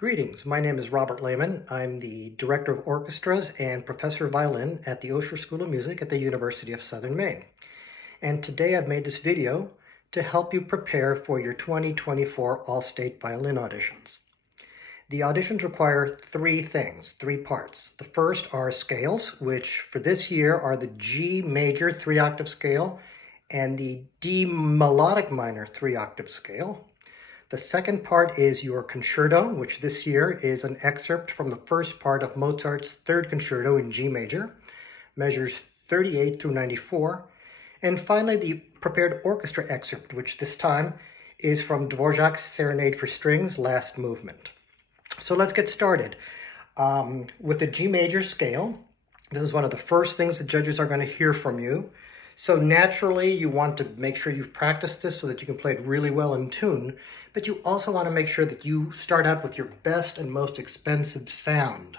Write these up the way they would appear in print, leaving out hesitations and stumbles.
Greetings, my name is Robert Lehmann. I'm the Director of Orchestras and Professor of Violin at the Osher School of Music at the University of Southern Maine. And today I've made this video to help you prepare for your 2024 All-State Violin auditions. The auditions require three parts. The first are scales, which for this year are the G major 3-octave scale and the D melodic minor 3-octave scale. The second part is your concerto, which this year is an excerpt from the first part of Mozart's Third Concerto in G major, measures 38 through 94. And finally, the prepared orchestra excerpt, which this time is from Dvorak's Serenade for Strings, Last Movement. So let's get started. With the G major scale, this is one of the first things the judges are going to hear from you. So naturally, you want to make sure you've practiced this so that you can play it really well in tune, but you also want to make sure that you start out with your best and most expensive sound.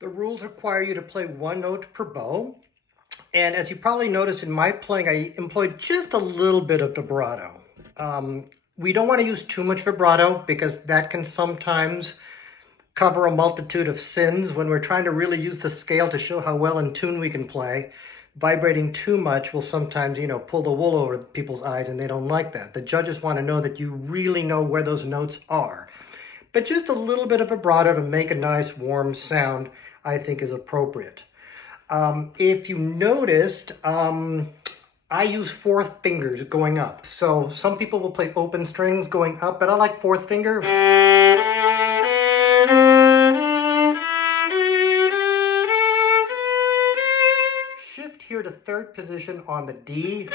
The rules require you to play one note per bow. And as you probably noticed in my playing, I employed just a little bit of vibrato. We don't want to use too much vibrato because that can sometimes cover a multitude of sins when we're trying to really use the scale to show how well in tune we can play. Vibrating too much will sometimes, pull the wool over people's eyes, and they don't like that. The judges want to know that you really know where those notes are. But just a little bit of vibrato to make a nice warm sound, I think, is appropriate. If you noticed, I use fourth fingers going up. So some people will play open strings going up, but I like fourth finger. Shift here to third position on the D.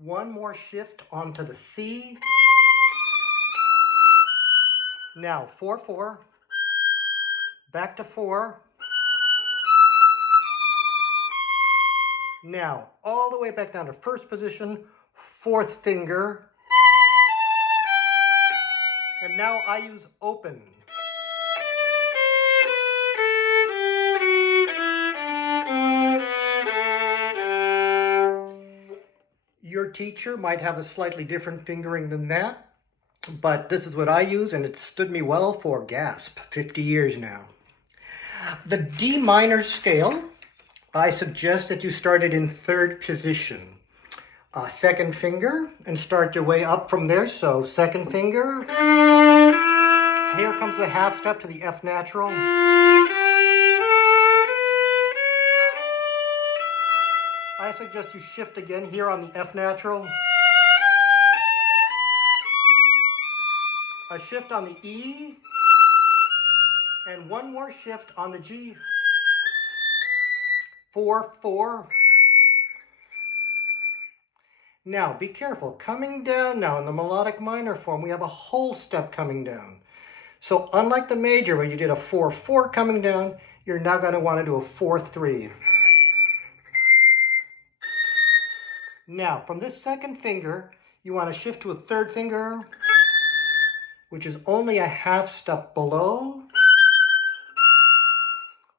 One more shift onto the C. Now 4-4, back to 4. Now all the way back down to first position, fourth finger. And now I use open. Your teacher might have a slightly different fingering than that, but this is what I use, and it stood me well for, gasp, 50 years now. The D minor scale, I suggest that you start it in third position. Second finger, and start your way up from there. So second finger, here comes the half step to the F natural. I suggest you shift again here on the F natural. A shift on the E, and one more shift on the G. 4-4. Now be careful, coming down now in the melodic minor form, we have a whole step coming down. So unlike the major where you did a 4-4 coming down, you're now going to want to do a 4-3. Now from this second finger, you want to shift to a third finger, which is only a half step below.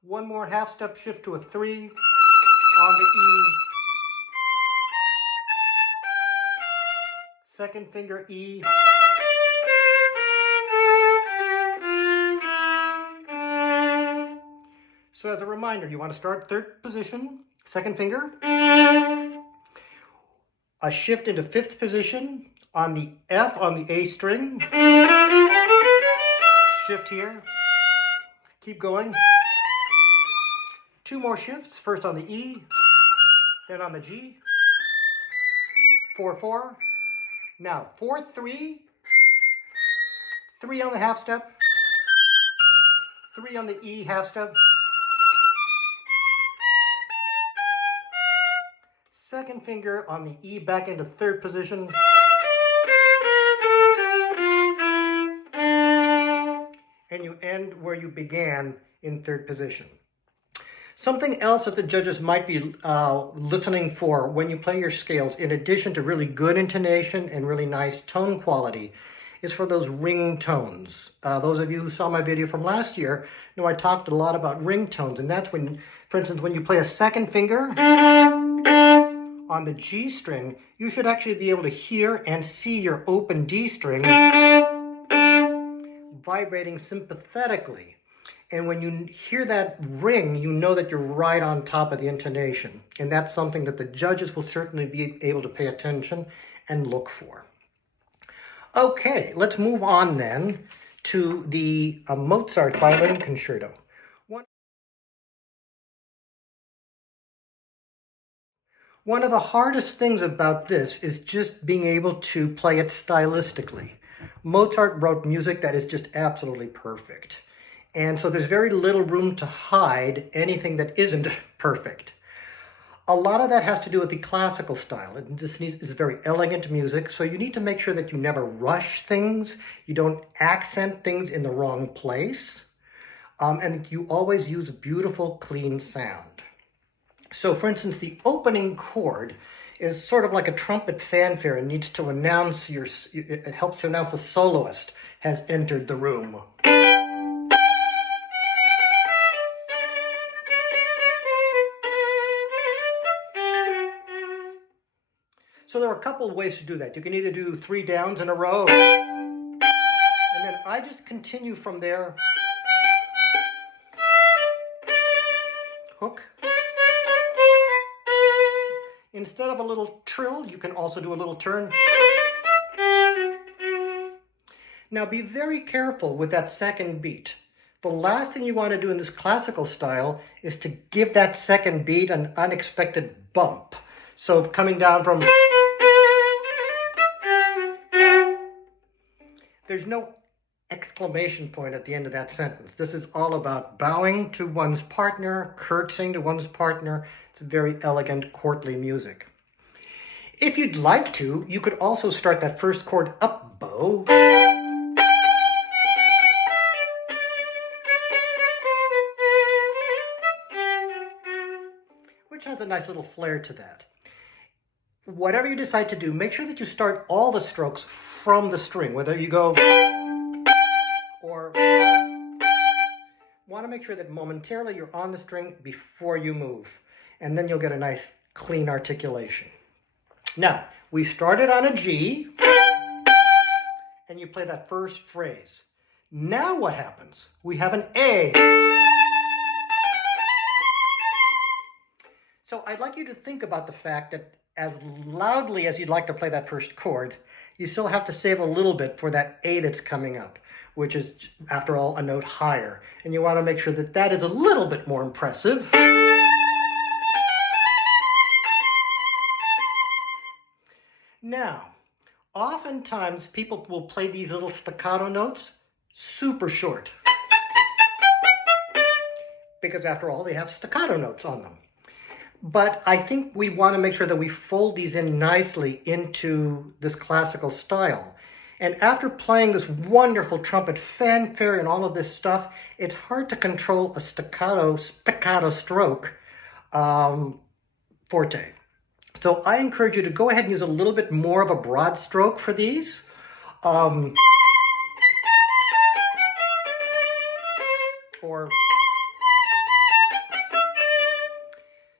One more half step shift to a 3 on the E. Second finger E. So as a reminder, you want to start third position, second finger. A shift into fifth position on the F on the A string. Shift here. Keep going. Two more shifts, first on the E, Then on the G, 4-4. Now 4-3, 3 on the half step, 3 on the E half step, second finger on the E back into third position, and you end where you began in third position. Something else that the judges might be listening for when you play your scales, in addition to really good intonation and really nice tone quality, is for those ring tones. Those of you who saw my video from last year know I talked a lot about ring tones, and that's when, for instance, when you play a second finger on the G string, you should actually be able to hear and see your open D string vibrating sympathetically. And when you hear that ring, you know that you're right on top of the intonation. And that's something that the judges will certainly be able to pay attention and look for. Okay, let's move on then to the Mozart Violin Concerto. One of the hardest things about this is just being able to play it stylistically. Mozart wrote music that is just absolutely perfect. And so there's very little room to hide anything that isn't perfect. A lot of that has to do with the classical style. This is very elegant music, so you need to make sure that you never rush things, you don't accent things in the wrong place, and you always use beautiful, clean sound. So for instance, the opening chord is sort of like a trumpet fanfare and needs to announce it helps to announce the soloist has entered the room. So there are a couple of ways to do that. You can either do 3 downs in a row, and then I just continue from there. Hook. Instead of a little trill, you can also do a little turn. Now be very careful with that second beat. The last thing you want to do in this classical style is to give that second beat an unexpected bump. So coming down from... There's no exclamation point at the end of that sentence. This is all about bowing to one's partner, curtsying to one's partner. It's very elegant, courtly music. If you'd like to, you could also start that first chord up bow, which has a nice little flair to that. Whatever you decide to do, make sure that you start all the strokes from the string, whether you go or want to make sure that momentarily you're on the string before you move, and then you'll get a nice clean articulation. Now, we started on a G, and you play that first phrase. Now what happens? We have an A. So I'd like you to think about the fact that as loudly as you'd like to play that first chord, you still have to save a little bit for that A that's coming up, which is, after all, a note higher. And you want to make sure that that is a little bit more impressive. Now, oftentimes people will play these little staccato notes super short, because after all, they have staccato notes on them. But I think we want to make sure that we fold these in nicely into this classical style. And after playing this wonderful trumpet fanfare and all of this stuff, it's hard to control a staccato stroke forte. So I encourage you to go ahead and use a little bit more of a broad stroke for these. Or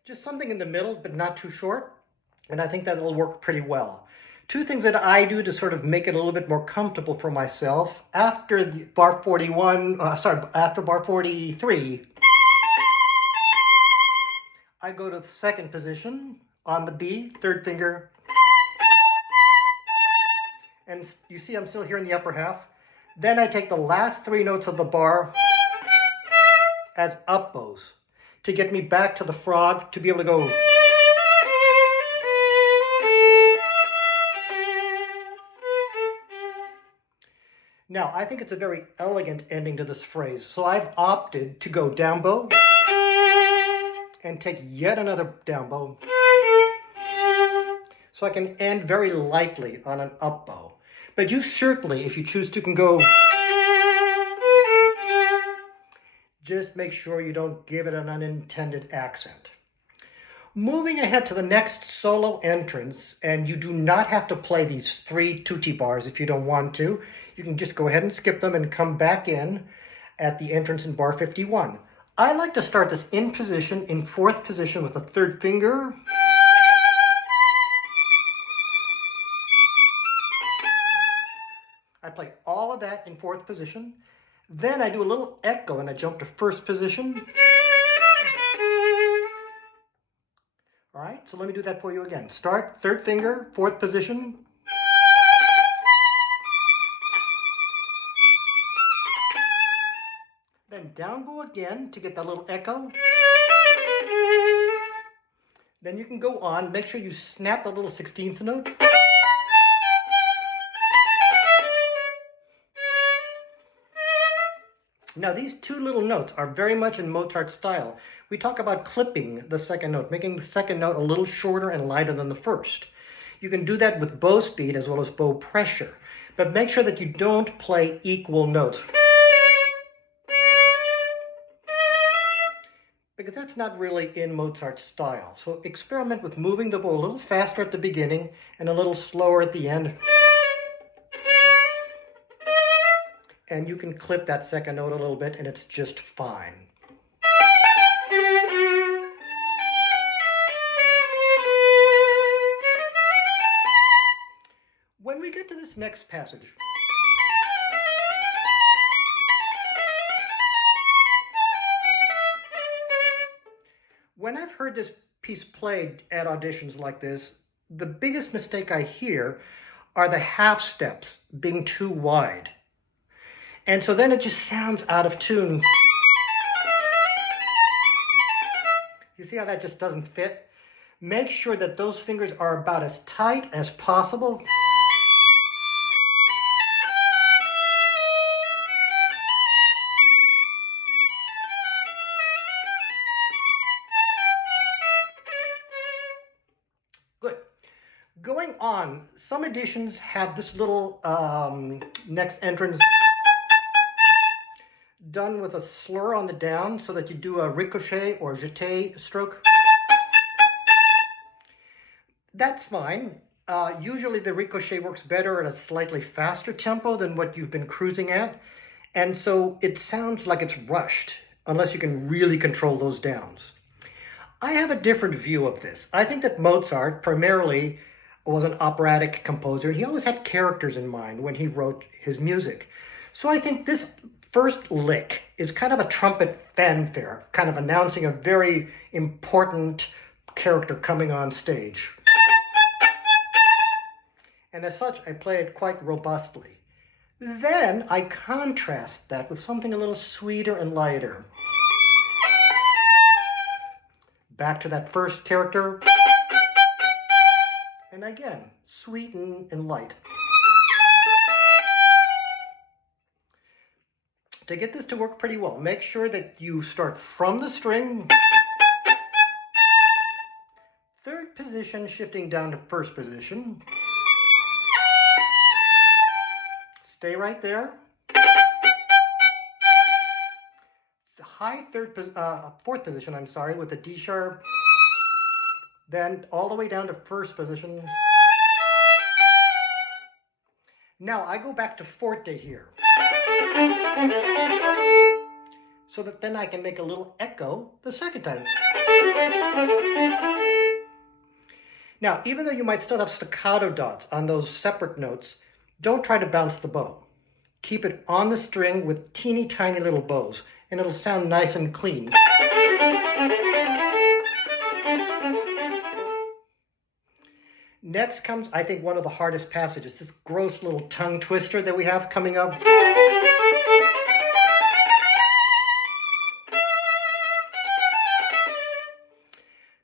just something in the middle, but not too short. And I think that'll work pretty well. Two things that I do to sort of make it a little bit more comfortable for myself. After bar 43, I go to the second position on the B, third finger. And you see I'm still here in the upper half. Then I take the last 3 notes of the bar as up bows to get me back to the frog, to be able to go. Now, I think it's a very elegant ending to this phrase, so I've opted to go down bow and take yet another down bow, so I can end very lightly on an up bow. But you certainly, if you choose to, can go. Just make sure you don't give it an unintended accent. Moving ahead to the next solo entrance, and you do not have to play these 3 tutti bars if you don't want to. You can just go ahead and skip them and come back in at the entrance in bar 51. I like to start this in position, in 4th position with the 3rd finger. I play all of that in 4th position. Then I do a little echo and I jump to 1st position. All right, so let me do that for you again. Start, 3rd finger, 4th position. Then down bow again to get that little echo. Then you can go on, make sure you snap the little 16th note. Now these 2 little notes are very much in Mozart style. We talk about clipping the 2nd note, making the 2nd note a little shorter and lighter than the 1st. You can do that with bow speed as well as bow pressure, but make sure that you don't play equal notes, because that's not really in Mozart's style. So experiment with moving the bow a little faster at the beginning and a little slower at the end. And you can clip that 2nd note a little bit and it's just fine. When we get to this next passage, when I've heard this piece played at auditions like this, the biggest mistake I hear are the half steps being too wide. And so then it just sounds out of tune. You see how that just doesn't fit? Make sure that those fingers are about as tight as possible. Good. Going on, some editions have this little next entrance done with a slur on the down so that you do a ricochet or jeté stroke. That's fine. Usually the ricochet works better at a slightly faster tempo than what you've been cruising at, and so it sounds like it's rushed unless you can really control those downs. I have a different view of this. I think that Mozart primarily was an operatic composer. He always had characters in mind when he wrote his music. So I think this first lick is kind of a trumpet fanfare, kind of announcing a very important character coming on stage. And as such, I play it quite robustly. Then I contrast that with something a little sweeter and lighter. Back to that first character. And again, sweet and light. To get this to work pretty well, make sure that you start from the string, 3rd position, shifting down to 1st position. Stay right there. The high 4th position, with the D sharp. Then all the way down to 1st position. Now I go back to forte here, so that then I can make a little echo the 2nd time. Now, even though you might still have staccato dots on those separate notes, don't try to bounce the bow. Keep it on the string with teeny tiny little bows, and it'll sound nice and clean. Next comes, I think, one of the hardest passages, this gross little tongue twister that we have coming up.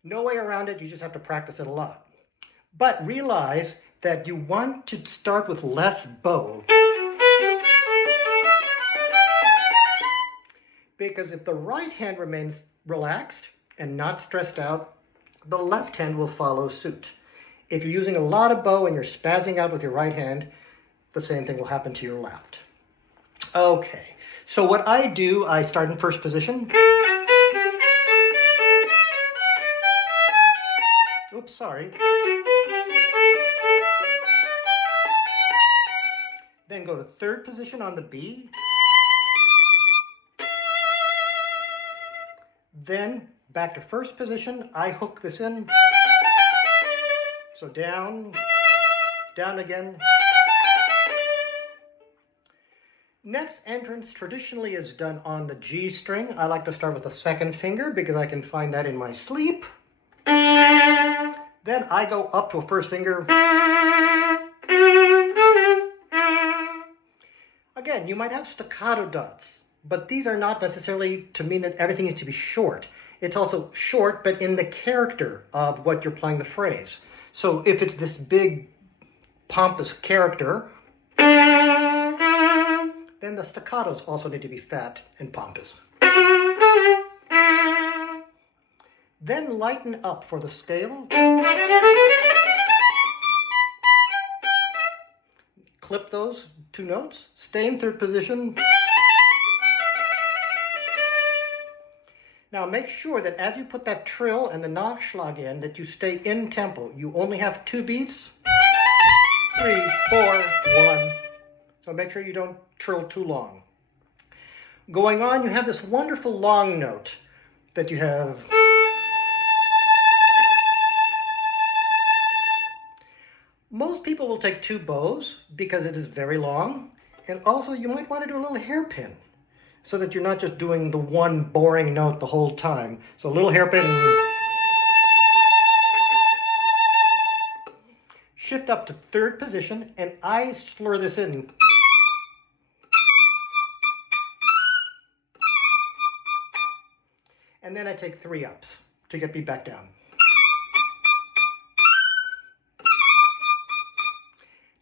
No way around it, you just have to practice it a lot. But realize that you want to start with less bow because if the right hand remains relaxed and not stressed out, the left hand will follow suit. If you're using a lot of bow and you're spazzing out with your right hand, the same thing will happen to your left. Okay, so what I do, I start in first position. Oops, sorry. Then go to third position on the B. Then back to first position, I hook this in. So down, down again. Next entrance traditionally is done on the G string. I like to start with the second finger because I can find that in my sleep. Then I go up to a first finger. Again, you might have staccato dots, but these are not necessarily to mean that everything needs to be short. It's also short, but in the character of what you're playing the phrase. So if it's this big, pompous character, then the staccatos also need to be fat and pompous. Then lighten up for the scale. Clip those two notes. Stay in third position. Now make sure that as you put that trill and the Nachschlag in, that you stay in tempo. You only have 2 beats. 3, 4, 1. So make sure you don't trill too long. Going on, you have this wonderful long note that you have. Most people will take 2 bows because it is very long. And also you might want to do a little hairpin so that you're not just doing the one boring note the whole time. So a little hairpin. Shift up to third position and I slur this in. And then I take 3 ups to get me back down.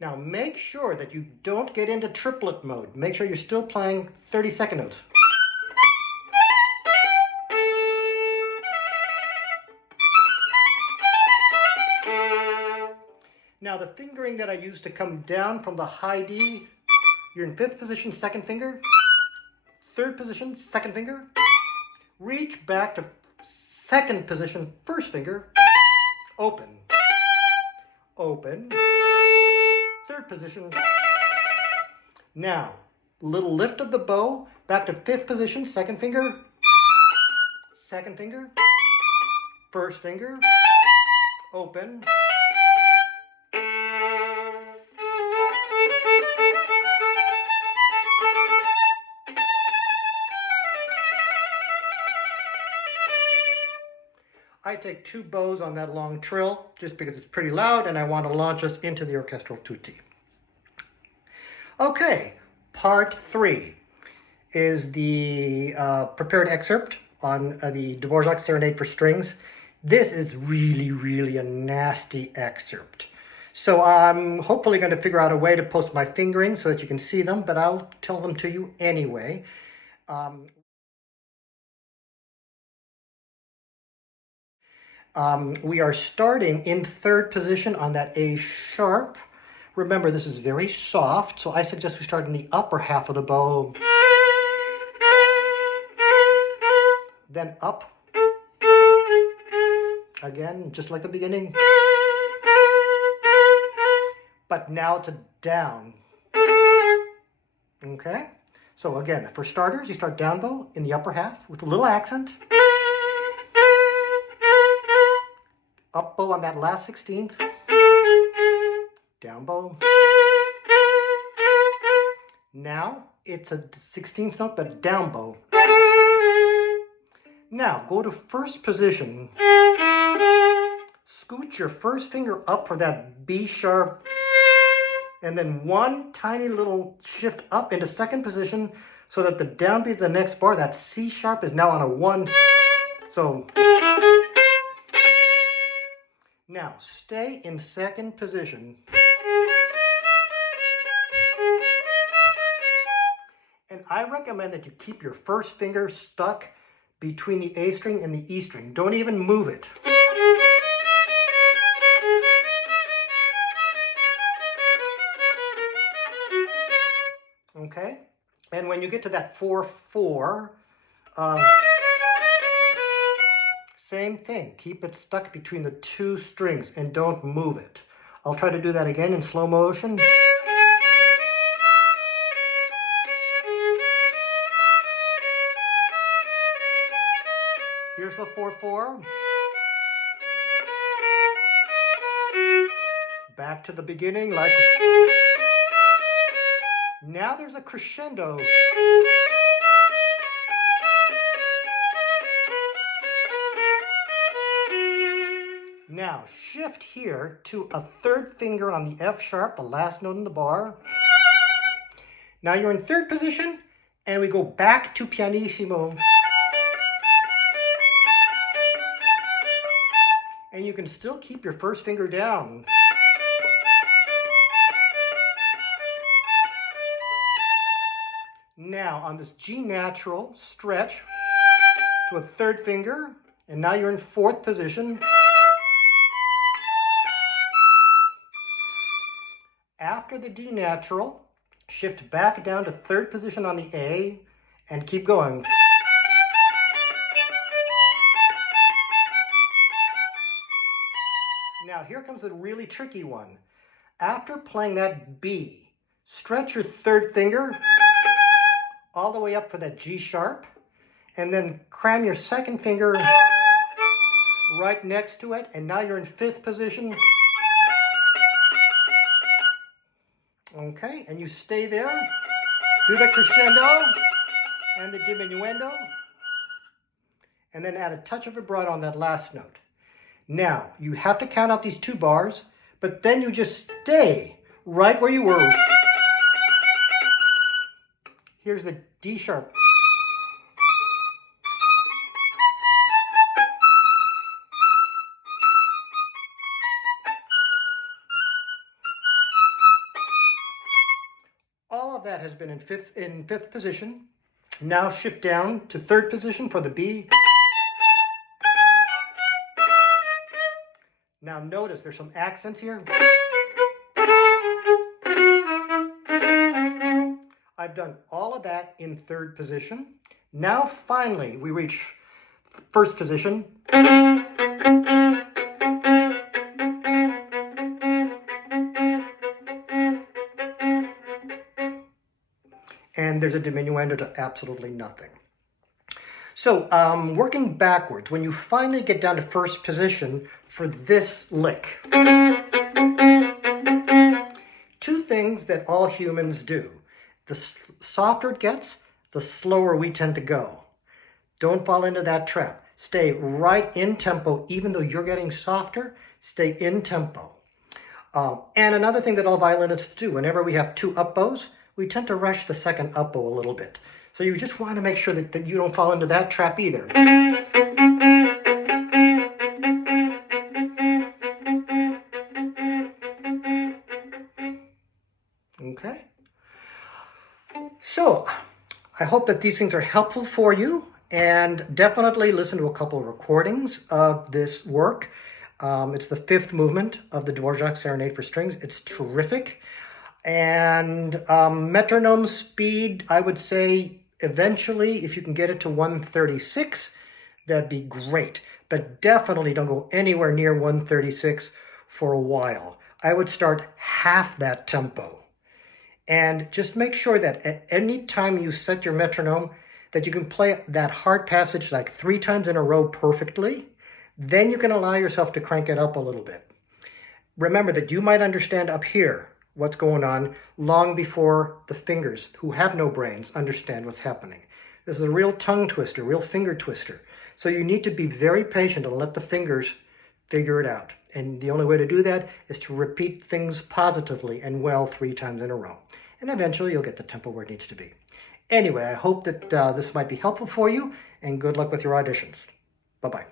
Now make sure that you don't get into triplet mode. Make sure you're still playing 30-second notes. Now the fingering that I use to come down from the high D, you're in 5th position, 2nd finger, 3rd position, 2nd finger, reach back to 2nd position, 1st finger, open, open, 3rd position. Now, little lift of the bow, back to 5th position, 2nd finger, 2nd finger, 1st finger, open. I take 2 bows on that long trill just because it's pretty loud and I want to launch us into the orchestral tutti. Okay, part 3 is the prepared excerpt on the Dvorak Serenade for Strings. This is really a nasty excerpt. So I'm hopefully going to figure out a way to post my fingering so that you can see them, but I'll tell them to you anyway. We are starting in 3rd position on that A sharp. Remember, this is very soft, so I suggest we start in the upper half of the bow. Then up. Again, just like the beginning. But now to down. Okay? So again, for starters, you start down bow in the upper half with a little accent. Up bow on that last 16th. Down bow. Now it's a 16th note, but down bow. Now go to 1st position. Scoot your 1st finger up for that B sharp. And then 1 tiny little shift up into 2nd position so that the downbeat of the next bar, that C sharp, is now on a 1. So now stay in 2nd position. And I recommend that you keep your first finger stuck between the A string and the E string. Don't even move it. Okay? And when you get to that 4/4, same thing. Keep it stuck between the two strings and don't move it. I'll try to do that again in slow motion. Here's the 4/4. Back to the beginning, like... Now there's a crescendo. Now shift here to a third finger on the F sharp, the last note in the bar. Now you're in third position, and we go back to pianissimo. And you can still keep your first finger down. Now on this G natural, stretch to a third finger, and now you're in fourth position. After the D natural, shift back down to third position on the A and keep going. Now here comes a really tricky one. After playing that B, stretch your third finger all the way up for that G sharp, and then cram your second finger right next to it, and now you're in fifth position. Okay, and you stay there. Do the crescendo and the diminuendo, and then add a touch of vibrato on that last note. Now, you have to count out these two bars, but then you just stay right where you were. Here's the D sharp. All of that has been in fifth position. Now shift down to third position for the B. Now notice there's some accents here. I've done all of that in third position. Now finally we reach first position. And there's a diminuendo to absolutely nothing. So working backwards, when you finally get down to first position for this lick, two things that all humans do. The softer it gets, the slower we tend to go. Don't fall into that trap. Stay right in tempo, even though you're getting softer, stay in tempo. And another thing that all violinists do, whenever we have two up bows, we tend to rush the second up bow a little bit. So you just want to make sure that you don't fall into that trap either. Okay? So, I hope that these things are helpful for you, and definitely listen to a couple of recordings of this work. It's the fifth movement of the Dvorak Serenade for Strings. It's terrific. And metronome speed, I would say eventually, if you can get it to 136, that'd be great. But definitely don't go anywhere near 136 for a while. I would start half that tempo. And just make sure that at any time you set your metronome, that you can play that hard passage like 3 times in a row perfectly. Then you can allow yourself to crank it up a little bit. Remember that you might understand up here what's going on long before the fingers, who have no brains, understand what's happening. This is a real tongue twister, real finger twister. So you need to be very patient and let the fingers figure it out. And the only way to do that is to repeat things positively and well 3 times in a row. And eventually you'll get the tempo where it needs to be. Anyway, I hope that this might be helpful for you, and good luck with your auditions. Bye-bye.